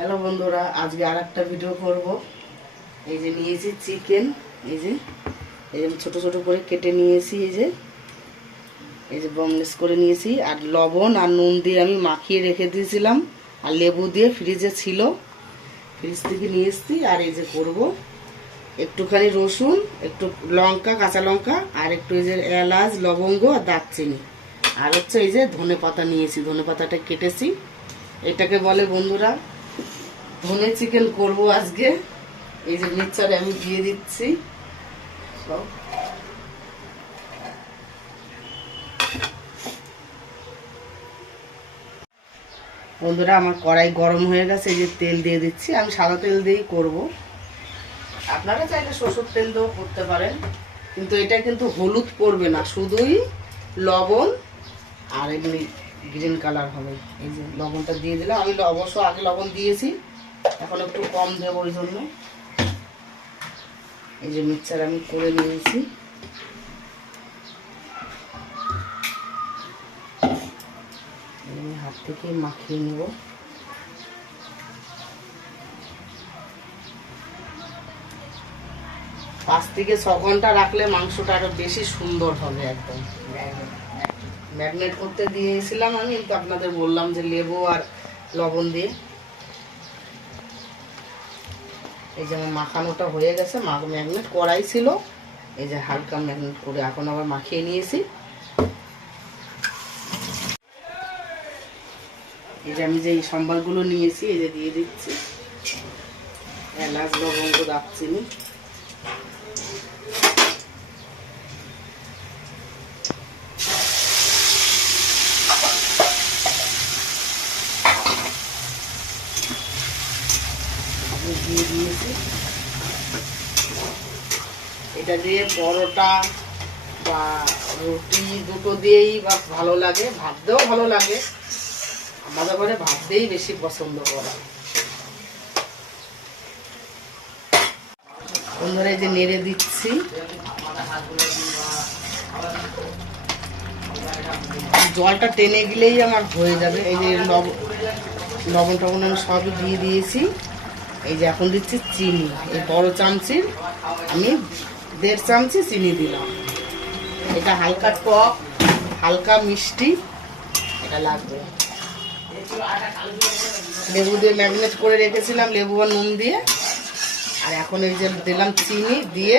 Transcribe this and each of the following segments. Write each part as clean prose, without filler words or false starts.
Hello বন্ধুরা, আজকে আর একটা ভিডিও করব। এই যে নিয়েছি চিকেন, এই যে ছোট ছোট করে কেটে নিয়েছি, এই যে বমলেস করে নিয়েছি, আর লবণ আর নুন দিয়ে আমি মাখিয়ে রেখে দিয়েছিলাম, আর লেবু দিয়ে ফ্রিজে ছিল, ফ্রিজ থেকে নিয়ে এসেছি। আর এই যে করব একটুখানি রসুন, একটু লঙ্কা, কাঁচা লঙ্কা, আর একটু এই যে এলাচ, লবঙ্গ আর দারচিনি, আর হচ্ছে এই যে ধনে পাতা নিয়েছি, ধনে পাতাটা কেটেছি। এটাকে বলে বন্ধুরা ধনে চিকেন করব আজকে। এই যে মিক্সচারে আমি দিয়ে দিচ্ছি সব। বন্ধুরা আমার কড়াই গরম হয়ে গেছে, এই যে তেল দিয়ে দিচ্ছি। আমি সাদা তেল দিয়েই করব, আপনারা চাইলে সরষের তেল দিয়েও করতে পারেন, কিন্তু এটা কিন্তু হলুদ পড়বে না, শুধুই লবণ আর এমনি গ্রিন কালার হবে। এই যে লবণটা দিয়ে দিলাম, আমি অবশ্য আগে লবণ দিয়েছি, এখন একটু কম দেবো ওই জন্য। এই যে মিক্সচার আমি করে নিয়েছি, আমি হাত থেকে মাখিয়ে নেব। 5 থেকে 6 ঘন্টা রাখলে মাংসটা আরো বেশি সুন্দর হবে। একদম ম্যাগনেট করতে দিয়েছিলাম আমি, কিন্তু আপনাদের বললাম যে লেবু আর লবণ দিয়ে। এই যে আমার মাখানোটা হয়ে গেছে, ম্যাগনেট করাই ছিল, এই যে হালকা ম্যাগনেট করে এখন আবার মাখিয়ে নিয়েছি। এই যে আমি যে সম্বারগুলো নিয়েছি, এই যে দিয়ে দিচ্ছি, এলাচ, লবঙ্গ, দারচিনি। দিয়ে দিয়েছি। এটা দিয়ে পরোটা বা রুটি দুটো দিয়েই বা ভালো লাগে, ভাত দিয়েও ভালো লাগে, আমাদের ঘরে ভাত দিয়েই বেশি পছন্দ করা। বন্ধুরা এই যে নেড়ে দিচ্ছি, জলটা টেনে গেলেই আমার হয়ে যাবে। এই যে লবণ টবণ আমি সবই দিয়ে দিয়েছি। এই যে এখন দিচ্ছি চিনি, এই বড় চামচির আমি 1.5 চামচি চিনি দিলাম। এটা হালকা টক, হালকা মিষ্টি এটা লাগবে। লেবু দিয়ে ম্যাগনেট করে রেখেছিলাম, লেবু আর নুন দিয়ে। আর এখন এই যে দিলাম চিনি দিয়ে।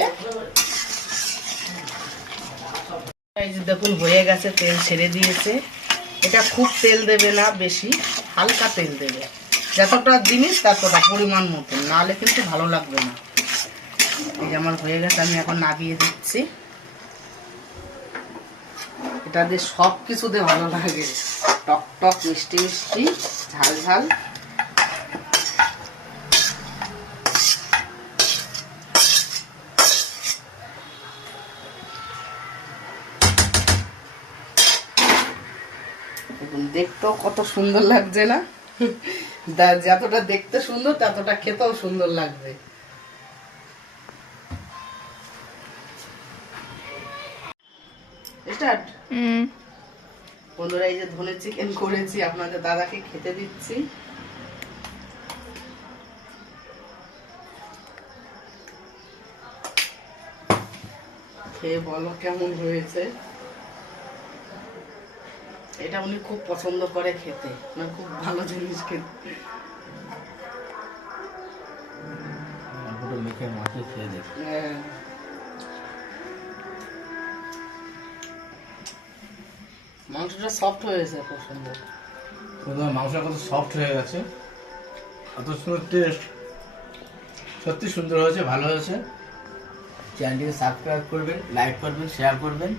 এই যে দেখুন হয়ে গেছে, তেল ছেড়ে দিয়েছে। এটা খুব তেল দেবে না, বেশি হালকা তেল দেবে, যতটা জিনিস ততটা পরিমাণ মতো, নাহলে কিন্তু ভালো লাগবে না। এই যে আমার হয়ে গেছে, আমি এখন নামিয়ে দিচ্ছি। এটা দিয়ে সব কিছুতে ভালো লাগে, টক টক, মিষ্টি মিষ্টি, ঝাল ঝাল। দেখতেও কত সুন্দর লাগছে না? যতটা দেখতে সুন্দর ততটা খেতেও সুন্দর লাগবে। স্টার্ট। বন্ধুরা এই যে ধনে চিকেন করেছি, আপনাদের দাদাকে খেতে দিচ্ছি। খেয়ে বলো কেমন হয়েছে। এটা উনি খুব পছন্দ করে খেতে, মানে খুব ভালো জিনিস খেতে। মাংসটা সফট হয়েছে, খুব সুন্দর। মাংসটা কত সফট হয়ে গেছে, কত সুন্দর টেস্ট, সত্যি সুন্দর হয়েছে, ভালো হয়েছে। চ্যানেলটিকে সাবস্ক্রাইব করবেন, লাইক করবেন, শেয়ার করবেন।